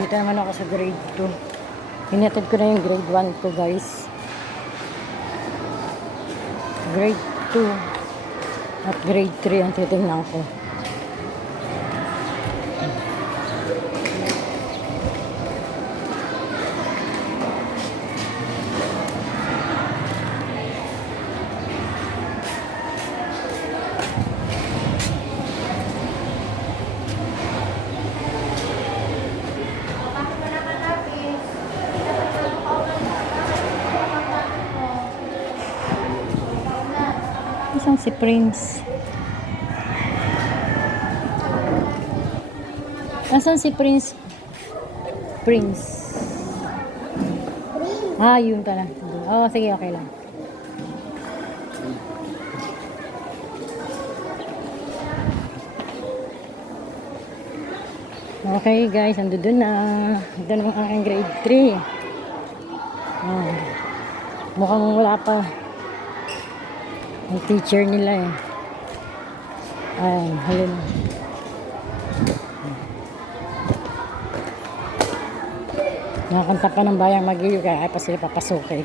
Dito naman ako sa grade 2. Hinatid ko na yung grade 1 ko, guys. Grade 2 at grade 3 ang titingnan ko. Isang si Prince. Asan si Prince? Prince. Ah, yun pala. Oh, sige, okay lang. Okay guys, ando dun na. Ito naman aking grade 3. Oh, mukhang wala pa ang teacher nila eh. Ayan, halin. Nakakanta pa ng Bayang Magiliw kaya ay pa sila papasukin.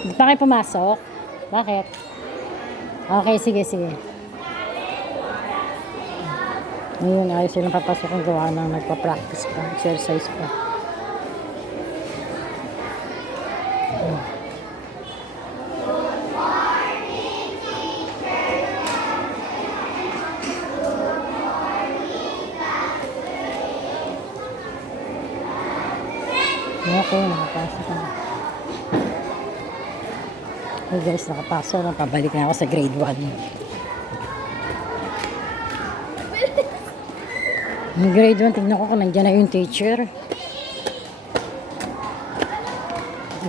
Hindi pa kayo pumasok? Bakit? Okay, sige, sige. Ngayon, ayos silang papasok ang gawa ng nagpa-practice pa, exercise pa. Okay, nakapasok na. Okay guys, nakapasok na. Pabalik na ako sa grade 1. Yung grade 1, tingnan ko kung nandiyan na yung teacher.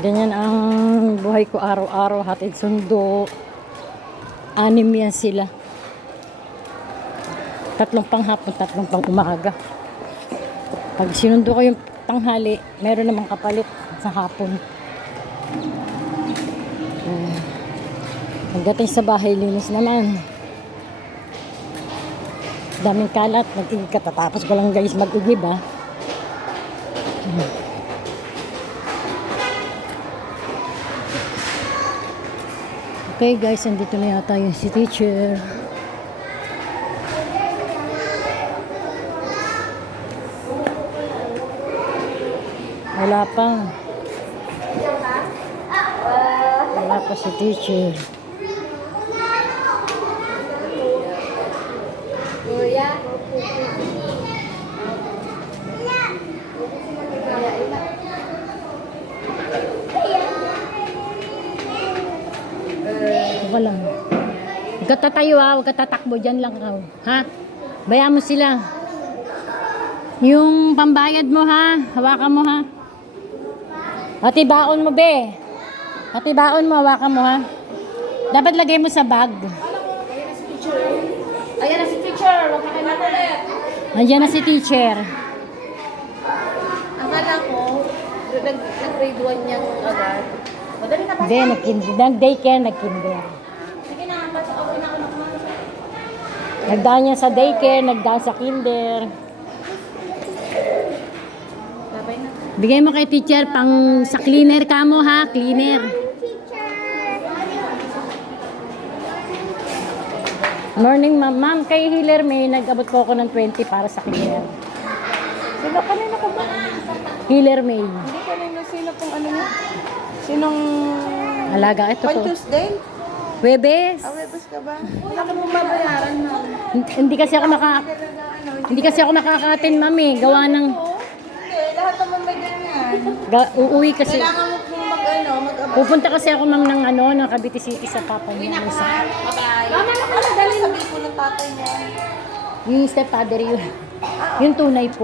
Ganyan ang buhay ko araw-araw, hatid sundo. 6 yan sila. 3 pang hapon, 3 pang umaga. Pag sinundo ko yung tanghali, meron namang kapalit sa hapon. Pagdating sa bahay, linis naman. Daming kalat, nag-igib ka. Tapos ko lang guys mag-igib ha. Okay guys, andito na yata yung si teacher. Wala pa. Wala pa si teacher. Kuya. Wala lang. Huwag ka tatayo ha, huwag ka tatakbo dyan lang ka. Ha? Bayaan mo sila. Yung pambayad mo ha, hawakan mo ha. Hatibaon mo be. Hatibaon mo, hawakan mo ha. Dapat lagay mo sa bag. Ayan na si teacher. Huwag ka kayo ulit. Nandiyan na si teacher. Akala ko, nag-grade 1 niyang agad. Madali na pa. Hindi, nag-daycare, nag-kinder. Sige na, okay na ako naman. Nagdaan niya sa daycare, nagdaan sa kinder. Babay na. Bigay mo kay teacher pang sa cleaner ka mo ha, cleaner. Morning ma'am. Ma'am, kay Healer May, nag-abot ko ako ng 20 para sa cleaner. Sino kanina ka ba? Healer May. Hindi kanina. Sino pong ano niya? Sinong... Alaga, ito On ko. Tuesday? Webes. Webes ka ba? Wala ka mong babayaran na. Hindi kasi ako hindi kasi ako nakaka-attend ma'am eh. Gawa ng Hindi, lahat naman may ganyan. uuwi kasi. Kailangan mo pong mag-abay. Pupunta kasi ako ma'am ng ng Cavite City sa papa niya. Bye-bye. Mama, nakalagaling. Sabi ko ng tatay niya. Yung stepfather yun. Yung tunay po.